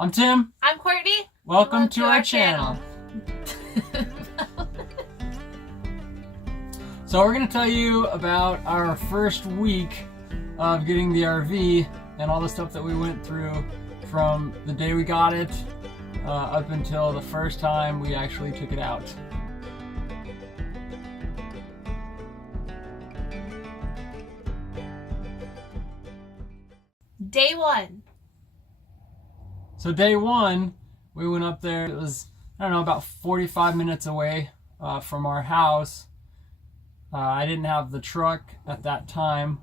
I'm Tim. I'm Courtney. Welcome to our channel. So we're going to tell you about our first week of getting the RV and all the stuff that we went through from the day we got it up until the first time we actually took it out. Day one. So day one, we went up there. It was, I don't know, about 45 minutes away from our house. I didn't have the truck at that time,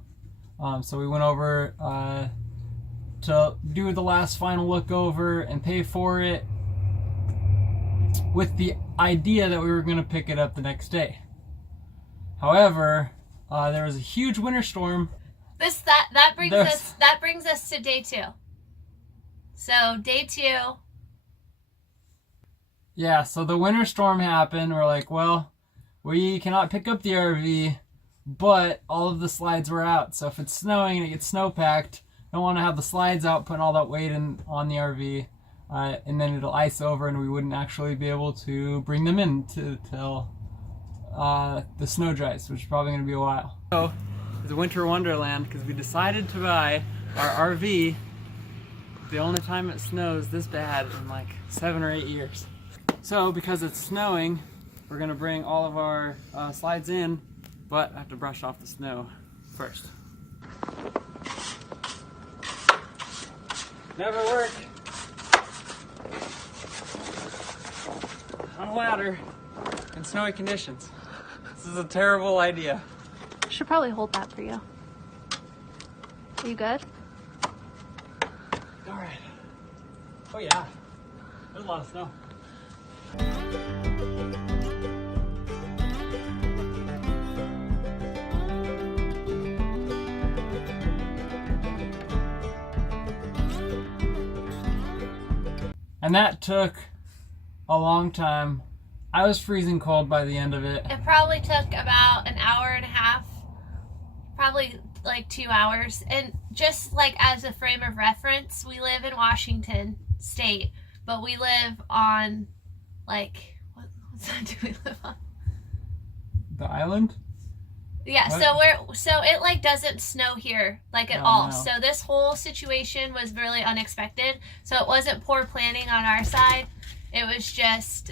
so we went over to do the last final look over and pay for it with the idea that we were going to pick it up the next day. However, there was a huge winter storm. That brings us to day two. So day two. Yeah, so the winter storm happened. We're like, well, we cannot pick up the RV, but all of the slides were out. So if it's snowing and it gets snowpacked, I don't want to have the slides out putting all that weight on the RV, and then it'll ice over and we wouldn't actually be able to bring them in till the snow dries, which is probably going to be a while. So it's a winter wonderland because we decided to buy our RV the only time it snows this bad in like 7 or 8 years. So because it's snowing, we're going to bring all of our slides in, but I have to brush off the snow first. Never work on a ladder in snowy conditions. This is a terrible idea. I should probably hold that for you. Are you good? All right. Oh yeah, there's a lot of snow. And that took a long time. I was freezing cold by the end of it. It probably took about an hour and a half, probably like 2 hours. And just like as a frame of reference, we live in Washington State, but we live on like, what side do we live on? The island? Yeah, what? so it like doesn't snow here like at all. No. So this whole situation was really unexpected. So it wasn't poor planning on our side. It was just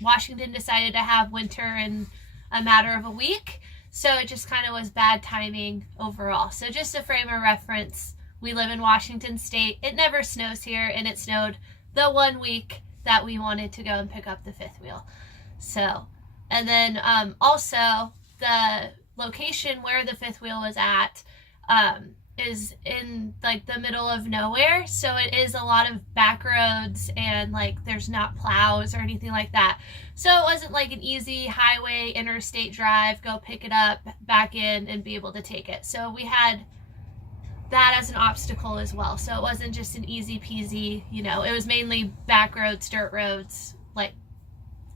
Washington decided to have winter in a matter of a week. So it just kind of was bad timing overall. So just a frame of reference, we live in Washington State. It never snows here, and it snowed the 1 week that we wanted to go and pick up the fifth wheel. So, and then also the location where the fifth wheel was at is in like the middle of nowhere, so it is a lot of back roads and like there's not plows or anything like that, so it wasn't like an easy highway interstate drive, go pick it up, back in and be able to take it. So we had that as an obstacle as well, so it wasn't just an easy peasy, it was mainly back roads, dirt roads, like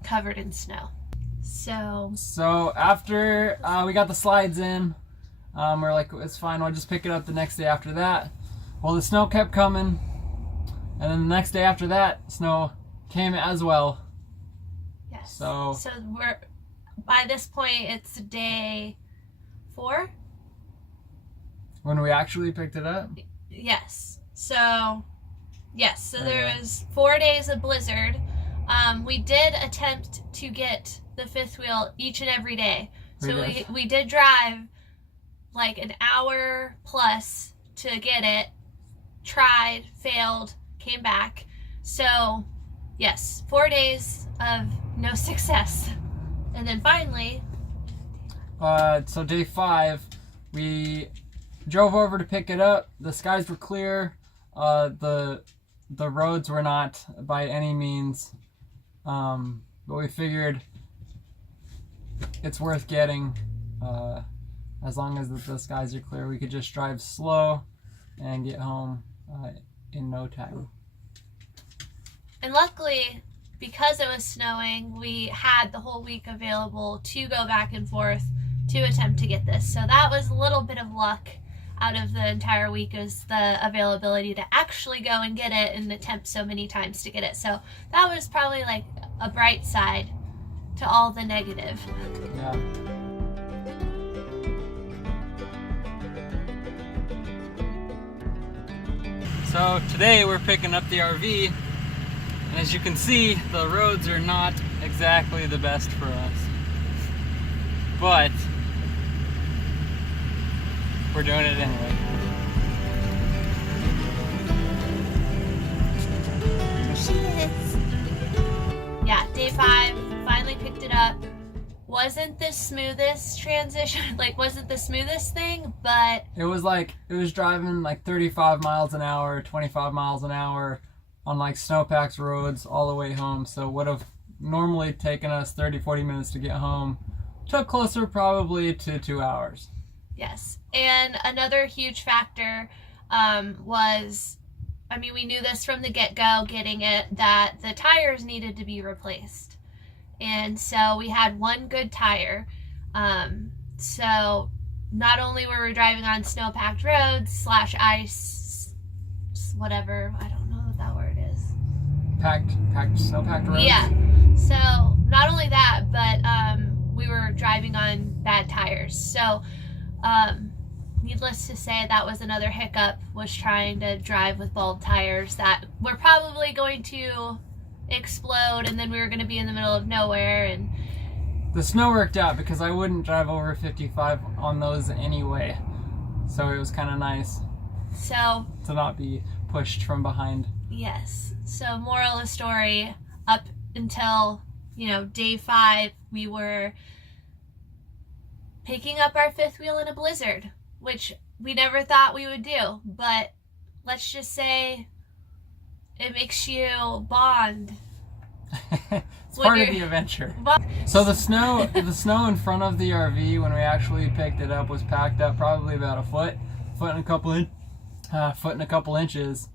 covered in snow. So after we got the slides in, we're like, it's fine, we'll just pick it up the next day after that. Well, the snow kept coming, and then the next day after that, snow came as well. Yes. So we're, by this point, it's day 4? When we actually picked it up? Yes. So there was 4 days of blizzard. We did attempt to get the fifth wheel each and every day. So we did drive like an hour plus to get it, tried, failed, came back. So yes, 4 days of no success. And then finally, so day 5, we drove over to pick it up. The skies were clear. The roads were not by any means, but we figured it's worth getting. As long as the skies are clear, we could just drive slow and get home in no time. And luckily, because it was snowing, we had the whole week available to go back and forth to attempt to get this. So that was a little bit of luck out of the entire week is the availability to actually go and get it and attempt so many times to get it. So that was probably like a bright side to all the negative. Yeah. So today we're picking up the RV, and as you can see, the roads are not exactly the best for us. But we're doing it anyway. There she is. Yeah, day 5, finally picked it up. Wasn't the smoothest transition, like wasn't the smoothest thing, but it was driving like 35 miles an hour, 25 miles an hour on like snowpacked roads all the way home. So would have normally taken us 30-40 minutes to get home. Took closer probably to 2 hours. Yes. And another huge factor was, I mean, we knew this from the get-go getting it, that the tires needed to be replaced. And so we had one good tire. So not only were we driving on snow-packed roads / ice, whatever, I don't know what that word is. Snow-packed roads? Yeah. So not only that, but we were driving on bad tires. So needless to say, that was another hiccup, was trying to drive with bald tires that were probably going to explode, and then we were going to be in the middle of nowhere. And the snow worked out because I wouldn't drive over 55 on those anyway, so it was kind of nice to not be pushed from behind. Yes. So moral of the story, up until day 5, we were picking up our fifth wheel in a blizzard, which we never thought we would do, but let's just say it makes you bond. It's part of the adventure. So the snow in front of the RV when we actually picked it up was packed up probably about a foot and a couple inches.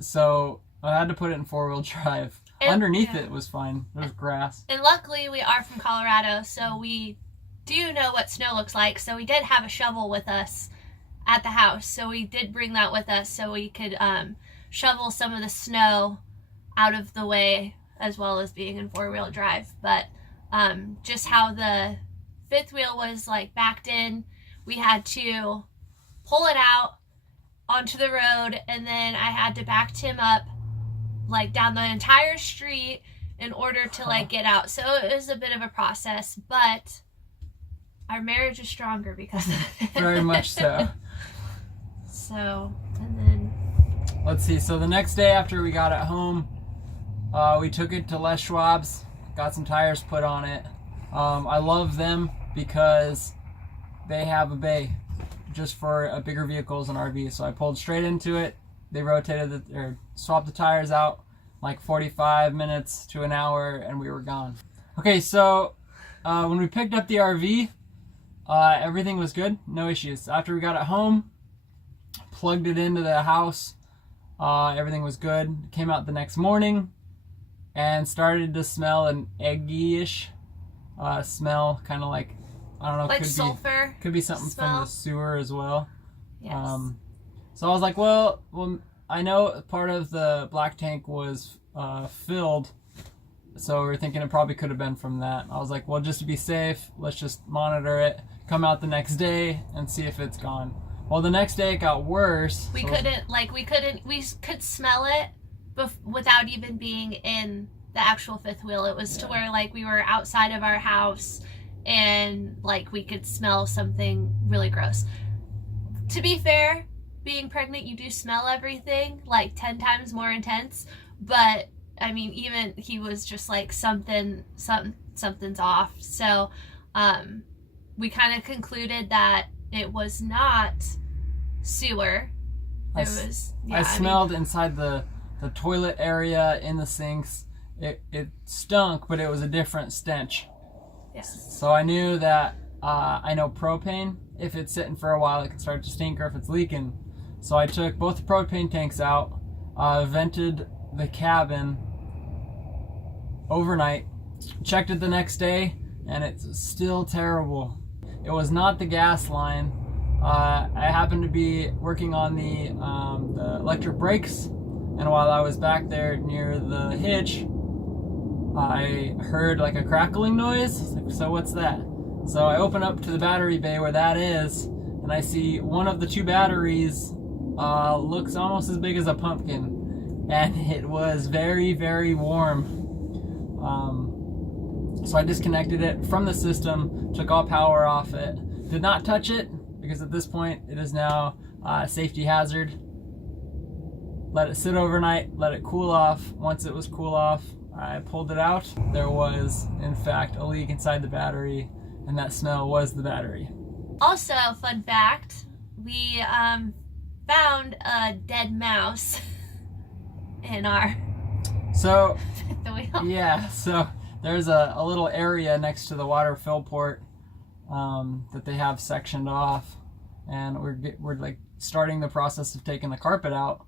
So I had to put it in 4-wheel drive. Underneath it was fine. There was grass. And luckily we are from Colorado, so we do know what snow looks like. So we did have a shovel with us at the house. So we did bring that with us so we could shovel some of the snow out of the way, as well as being in 4-wheel drive. But just how the fifth wheel was like backed in, we had to pull it out onto the road, and then I had to back Tim up like down the entire street in order to like get out. So it was a bit of a process, but our marriage is stronger because of it. Very much so. So, and then let's see. So the next day after we got it home, we took it to Les Schwab's, got some tires put on it. I love them because they have a bay just for bigger vehicles and RVs. So I pulled straight into it. They rotated swapped the tires out like 45 minutes to an hour, and we were gone. Okay, so when we picked up the RV, everything was good, no issues. After we got it home, plugged it into the house, everything was good. Came out the next morning and started to smell an eggy-ish smell, kind of like, I don't know, like sulfur. Could be something smell from the sewer as well. Yes. So I was like, well, I know part of the black tank was filled, so we were thinking it probably could have been from that. I was like, well, just to be safe, let's just monitor it, come out the next day, and see if it's gone. Well, the next day it got worse. We could smell it without even being in the actual fifth wheel. It was to where like we were outside of our house and like we could smell something really gross. To be fair, being pregnant, you do smell everything like 10 times more intense, but I mean, even he was just like something's off. So we kind of concluded that it was not sewer. I smelled inside the toilet area, in the sinks. It stunk, but it was a different stench. Yes. So I knew that I know propane, if it's sitting for a while, it can start to stink, or if it's leaking. So I took both the propane tanks out, vented the cabin overnight, checked it the next day, and it's still terrible. It was not the gas line. I happened to be working on the electric brakes, and while I was back there near the hitch, I heard like a crackling noise. Like, so what's that? So I open up to the battery bay where that is, and I see one of the two batteries looks almost as big as a pumpkin, and it was very, very warm. So I disconnected it from the system, took all power off it, did not touch it because at this point it is now a safety hazard. Let it sit overnight, let it cool off. Once it was cool off, I pulled it out. There was, in fact, a leak inside the battery, and that smell was the battery. Also, fun fact, we found a dead mouse in our fifth wheel. Yeah, so there's a little area next to the water fill port that they have sectioned off, and we're like starting the process of taking the carpet out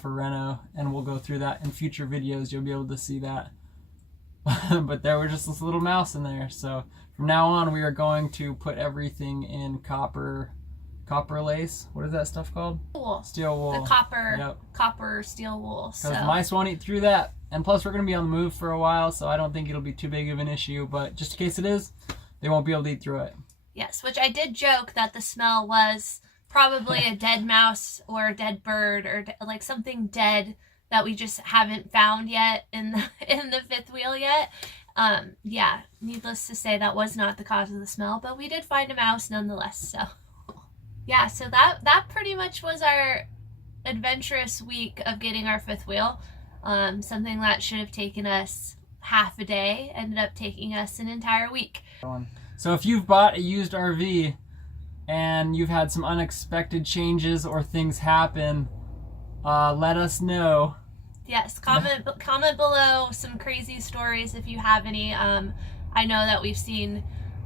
for reno, and we'll go through that in future videos. You'll be able to see that. But there was just this little mouse in there, so from now on we are going to put everything in copper lace. What is that stuff called? Wool. Steel wool. The copper, yep. Copper steel wool. Because So mice won't eat through that. And plus we're going to be on the move for a while, so I don't think it'll be too big of an issue. But just in case it is, they won't be able to eat through it. yes, which I did joke that the smell was probably a dead mouse or a dead bird or like something dead that we just haven't found yet in the fifth wheel yet. Yeah, needless to say, that was not the cause of the smell, but we did find a mouse nonetheless. So yeah, so that pretty much was our adventurous week of getting our fifth wheel. Something that should have taken us half a day ended up taking us an entire week. So if you've bought a used RV and you've had some unexpected changes or things happen, let us know. Yes, comment below some crazy stories if you have any. I know that we've seen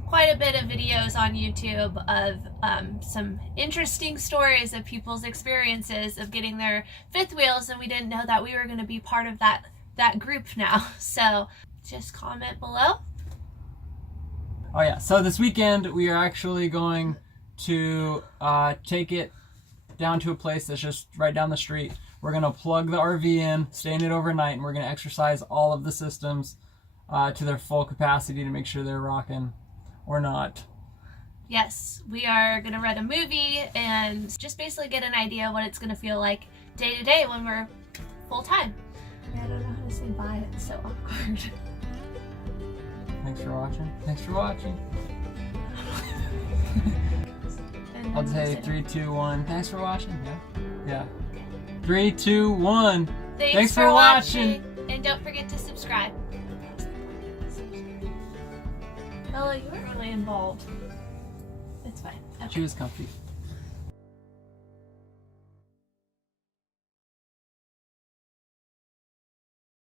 quite a bit of videos on YouTube of some interesting stories of people's experiences of getting their fifth wheels, and we didn't know that we were going to be part of that group now. So just comment below. Oh yeah, so this weekend we are actually going to take it down to a place that's just right down the street. We're going to plug the RV in, stay in it overnight, and we're going to exercise all of the systems to their full capacity to make sure they're rocking or not. Yes, we are going to rent a movie and just basically get an idea of what it's going to feel like day to day when we're full time. I don't know how to say bye, it's so awkward. Thanks for watching. Thanks for watching. I'll say 3, 2, 1. Thanks for watching. Yeah. 3, 2, 1. Thanks for watching. And don't forget to subscribe. Bella, you were really involved. It's fine. Okay. She was comfy.